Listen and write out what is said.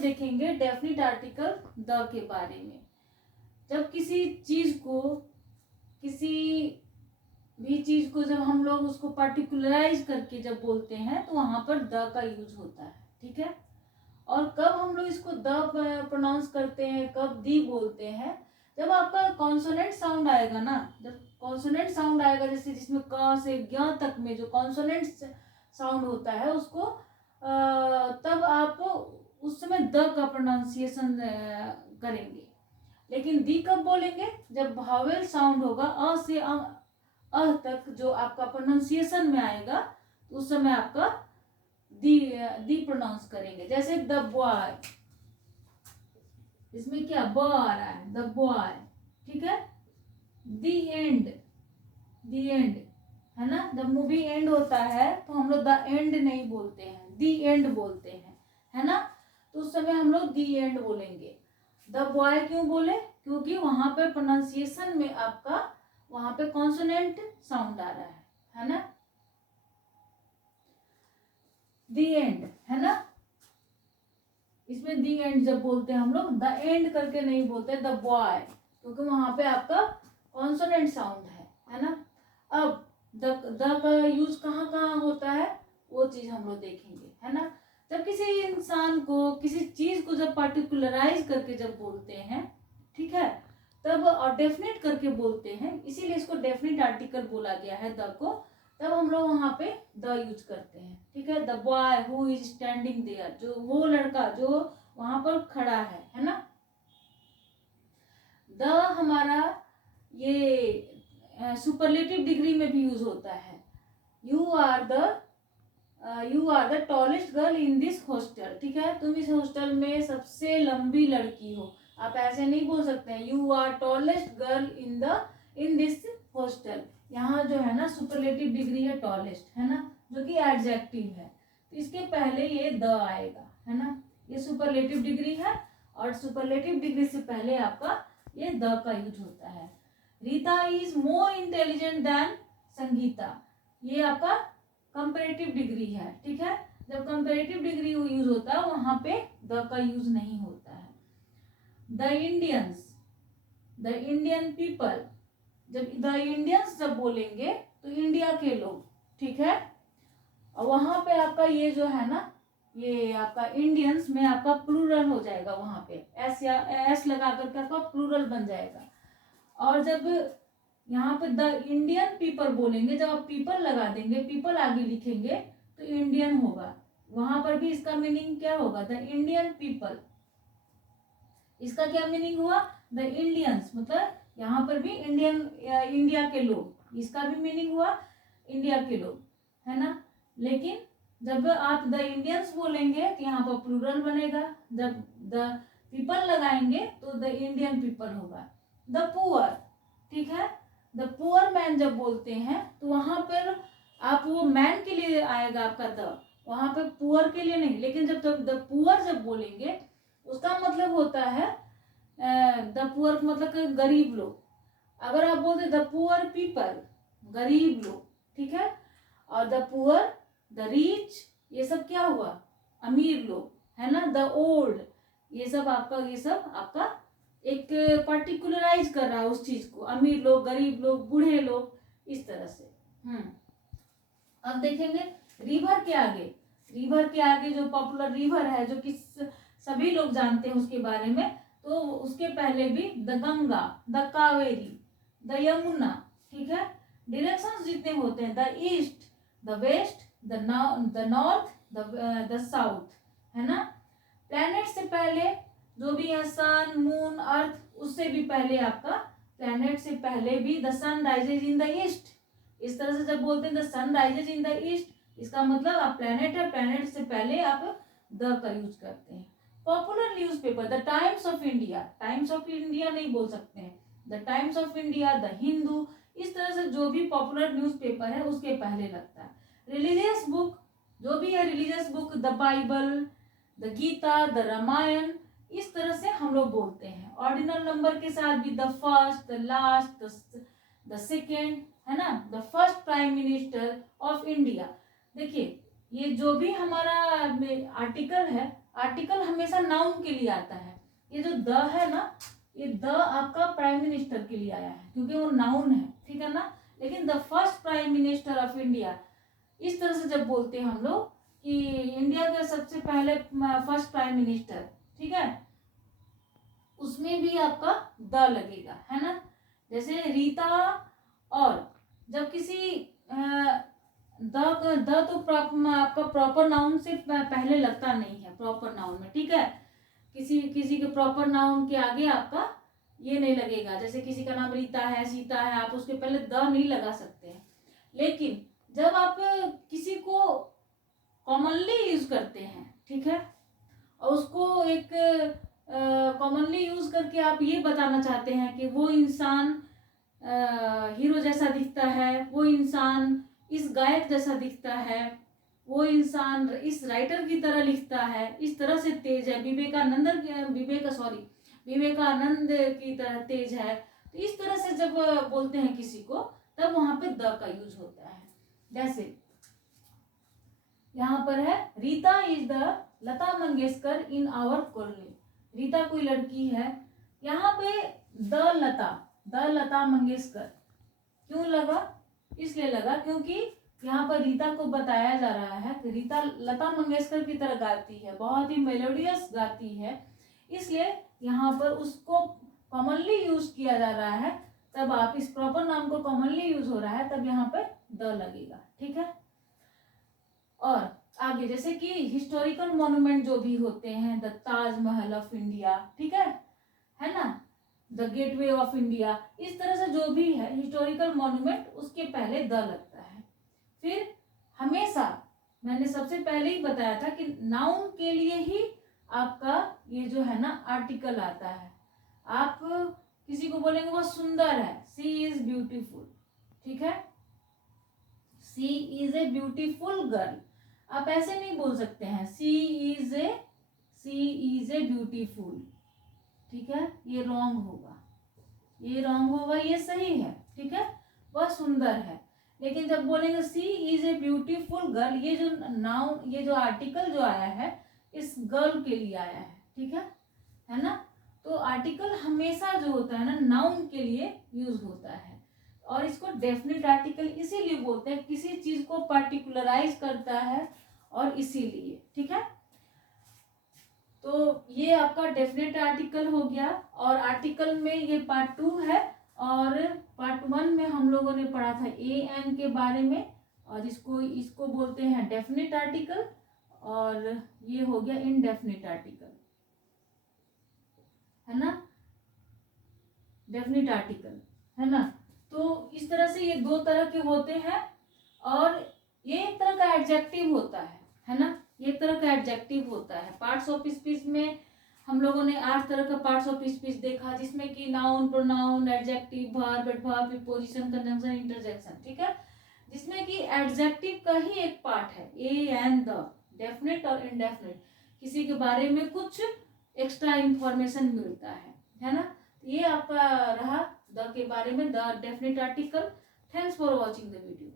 देखेंगे definite article the के बारे में। जब किसी चीज को, किसी भी चीज को जब हम लोग उसको पार्टिकुलराइज करके जब बोलते हैं तो वहां पर द का यूज होता है, ठीक है। और कब हम लोग इसको द प्रोनाउंस करते हैं, कब दी बोलते हैं, जब आपका कॉन्सोनेंट साउंड आएगा ना, जब कॉन्सोनेंट साउंड आएगा, जैसे जिसमें क से ज्ञ तक में जो कॉन्सोनेंट साउंड होता है उसको तब आप उस समय द का प्रोनाउंसिएशन करेंगे। लेकिन दी कब बोलेंगे, जब वावेल साउंड होगा अ से अ तक जो आपका प्रोनाउंसिएशन में आएगा, तो उस समय आपका दी प्रोनाउंस करेंगे। जैसे द बॉय, इसमें क्या ब आ रहा है, द बॉय, ठीक है। दी एंड, दी एंड है ना, जब मूवी एंड होता है तो हम लोग द एंड नहीं बोलते हैं, दी एंड बोलते हैं, है ना। तो उस समय हम लोग दी एंड बोलेंगे। द बॉय क्यों बोले, क्योंकि वहां पे प्रोनाउंसिएशन में आपका वहां पे कॉन्सोनेंट साउंड आ रहा है ना। दी एंड है ना, इसमें दी एंड जब बोलते हैं हम लोग द एंड करके नहीं बोलते द बॉय, क्योंकि वहां पे आपका कॉन्सोनेंट साउंड है ना। अब द का यूज कहाँ कहाँ होता है वो चीज हम लोग देखेंगे, है ना। जब किसी इंसान को, किसी चीज को जब पार्टिकुलराइज करके जब बोलते हैं, ठीक है, तब और डेफिनेट करके बोलते हैं, इसीलिए इसको डेफिनेट आर्टिकल बोला गया है द को। तब हम लोग वहां पे द यूज करते हैं, ठीक है। The boy who is standing there, जो वो लड़का जो वहां पर खड़ा है ना। द हमारा ये सुपरलेटिव डिग्री में भी यूज होता है। You are the tallest girl in this hostel, ठीक है, तुम इस हॉस्टल में सबसे लंबी लड़की हो। आप ऐसे नहीं बोल सकते हैं you are tallest girl in this hostel. यहाँ जो है ना सुपरलेटिव डिग्री है टॉलेस्ट, है ना, जो कि एडजेक्टिव है, तो इसके पहले ये द आएगा, है ना। ये सुपरलेटिव डिग्री है और सुपरलेटिव डिग्री से पहले आपका ये द का यूज होता है। Rita is more intelligent then Sangeeta, ये आपका कंपैरेटिव डिग्री है, ठीक है। जब कंपैरेटिव डिग्री यूज होता है वहां पे द का यूज नहीं होता है। द इंडियन पीपल, जब द इंडियंस जब बोलेंगे तो इंडिया के लोग, ठीक है। और वहां पे आपका ये जो है ना, ये आपका इंडियंस में आपका प्लूरल हो जाएगा, वहां पे एस या एस लगा करके आपका प्लूरल बन जाएगा। और जब यहाँ पे द इंडियन पीपल बोलेंगे, जब आप पीपल लगा देंगे, पीपल आगे लिखेंगे तो इंडियन होगा, वहां पर भी इसका मीनिंग क्या होगा, द इंडियन पीपल। इसका क्या मीनिंग हुआ, द इंडियंस, मतलब यहाँ पर भी इंडिया के लोग, इसका भी मीनिंग हुआ इंडिया के लोग, है ना। लेकिन जब आप द इंडियंस बोलेंगे तो यहाँ पर प्लूरल बनेगा, जब द पीपल लगाएंगे तो द इंडियन पीपल होगा। द पुअर, ठीक है, द पुअर मैन जब बोलते हैं तो वहां पर आप वो मैन के लिए आएगा आपका द, वहां पर पुअर के लिए नहीं। लेकिन जब द पुअर जब बोलेंगे उसका मतलब होता है द पुअर मतलब गरीब लोग। अगर आप बोलते द पुअर पीपल, गरीब लोग, ठीक है, और द पुअर, द रिच, ये सब क्या हुआ, अमीर लोग, है ना। द ओल्ड, ये सब आपका एक पर्टिकुलराइज कर रहा है उस चीज को, अमीर लोग, गरीब लोग, बूढ़े लोग, इस तरह से। अब देखेंगे रिवर के आगे जो पॉपुलर रिवर है, जो कि सभी लोग जानते हैं उसके बारे में, तो उसके पहले भी the Ganga, the Kaveri, the Yamuna, ठीक है। डायरेक्शंस जितने होते हैं, the east, the west, the north, the south, है ना। प्लैनेट से पहले जो भी है सन, मून, अर्थ, उससे भी पहले आपका प्लैनेट से पहले भी the sun rises in the east. इस तरह से जब बोलते हैं the sun rises in the east, इसका मतलब आप प्लैनेट है, प्लैनेट से पहले आप द का यूज करते हैं। Popular newspaper, the times of India नहीं बोल सकते हैं, the times of India, the Hindu, इस तरह से जो भी पॉपुलर न्यूज़पेपर है उसके पहले लगता है। रिलीजियस बुक, जो भी है religious book, the Bible, the Gita, the Ramayan, इस तरह से हम लोग बोलते हैं। ऑर्डिनल नंबर के साथ भी the first, the last, the second, है ना, the first prime minister of India. देखिए ये जो भी हमारा आर्टिकल है, आर्टिकल हमेशा नाउन के लिए आता है। ये जो द है ना, ये द आपका प्राइम मिनिस्टर के लिए आया है क्योंकि वो नाउन है, ठीक है ना। लेकिन the first prime minister of India, इस तरह से जब बोलते हैं हम लोग कि इंडिया के सबसे पहले फर्स्ट प्राइम मिनिस्टर, ठीक है, उसमें भी आपका द लगेगा, है ना। जैसे रीता, और जब किसी द तो आपका प्रॉपर नाउन से पहले लगता नहीं है, प्रॉपर नाउन में, ठीक है। किसी के प्रॉपर नाउन के आगे आपका ये नहीं लगेगा। जैसे किसी का नाम रीता है, सीता है, आप उसके पहले द नहीं लगा सकते हैं। लेकिन जब आप किसी को कॉमनली यूज करते हैं, ठीक है, और उसको एक कॉमनली यूज करके आप ये बताना चाहते हैं कि वो इंसान हीरो जैसा दिखता है, वो इंसान इस गायक जैसा दिखता है, वो इंसान इस राइटर की तरह लिखता है, इस तरह से तेज है, विवेकानंद की तरह तेज है, तो इस तरह से जब बोलते हैं किसी को, तब वहां पे द का यूज होता है। जैसे यहाँ पर है Rita is the Lata Mangeshkar in our colony. Rita कोई लड़की है, यहाँ पे द लता मंगेशकर क्यों लगा? इसलिए लगा क्योंकि यहाँ पर रीता को बताया जा रहा है कि रीता लता मंगेशकर की तरह गाती है, बहुत ही मेलोडियस गाती है, इसलिए यहाँ पर उसको कॉमनली यूज किया जा रहा है। तब आप इस प्रॉपर नाम को कॉमनली यूज हो रहा है, तब यहाँ पे द लगेगा, ठीक है। और आगे जैसे कि हिस्टोरिकल मॉन्यूमेंट जो भी होते हैं, द ताजमहल ऑफ इंडिया, ठीक है ना, द गेटवे ऑफ इंडिया, इस तरह से जो भी है हिस्टोरिकल मॉन्यूमेंट, उसके पहले द लगता है। फिर हमेशा मैंने सबसे पहले ही बताया था कि नाउन के लिए ही आपका ये जो है ना आर्टिकल आता है। आप किसी को बोलेंगे वो सुंदर है, सी इज ब्यूटीफुल, ठीक है, सी इज ए ब्यूटीफुल गर्ल, आप ऐसे नहीं बोल सकते हैं सी इज ए ब्यूटीफुल, ठीक है, ये रॉन्ग होगा, ये सही है, ठीक है, वह सुंदर है। लेकिन जब बोलेंगे सी इज ए ब्यूटीफुल गर्ल, ये जो नाउन, ये जो आर्टिकल जो आया है इस गर्ल के लिए आया है, ठीक है ना। तो आर्टिकल हमेशा जो होता है ना नाउन के लिए यूज होता है, और इसको डेफिनेट आर्टिकल इसीलिए बोलते हैं, किसी चीज को पार्टिकुलराइज करता है और इसीलिए, ठीक है। तो ये आपका डेफिनेट आर्टिकल हो गया, और आर्टिकल में ये पार्ट 2 है, और पार्ट 1 में हम लोगों ने पढ़ा था ए एन के बारे में, और इसको बोलते हैं डेफिनेट आर्टिकल, और ये हो गया इनडेफिनेट आर्टिकल, है ना, डेफिनेट आर्टिकल, है ना। तो इस तरह से ये 2 तरह के होते हैं, और ये एक तरह का एडजेक्टिव होता है ना, ये एक तरह का एडजेक्टिव होता है। पार्ट्स ऑफ स्पीच में हम लोगों ने 8 तरह का पार्ट्स ऑफ स्पीच देखा, जिसमें कि noun, pronoun, adjective, verb, adverb, preposition, conjunction, interjection, ठीक है, जिसमें कि एडजेक्टिव का ही एक पार्ट है ए एंड द, डेफिनेट और इनडेफिनेट, किसी के बारे में कुछ एक्स्ट्रा इंफॉर्मेशन मिलता है ना। ये आपका रहा द के बारे में, the definite article. Thanks for watching the video.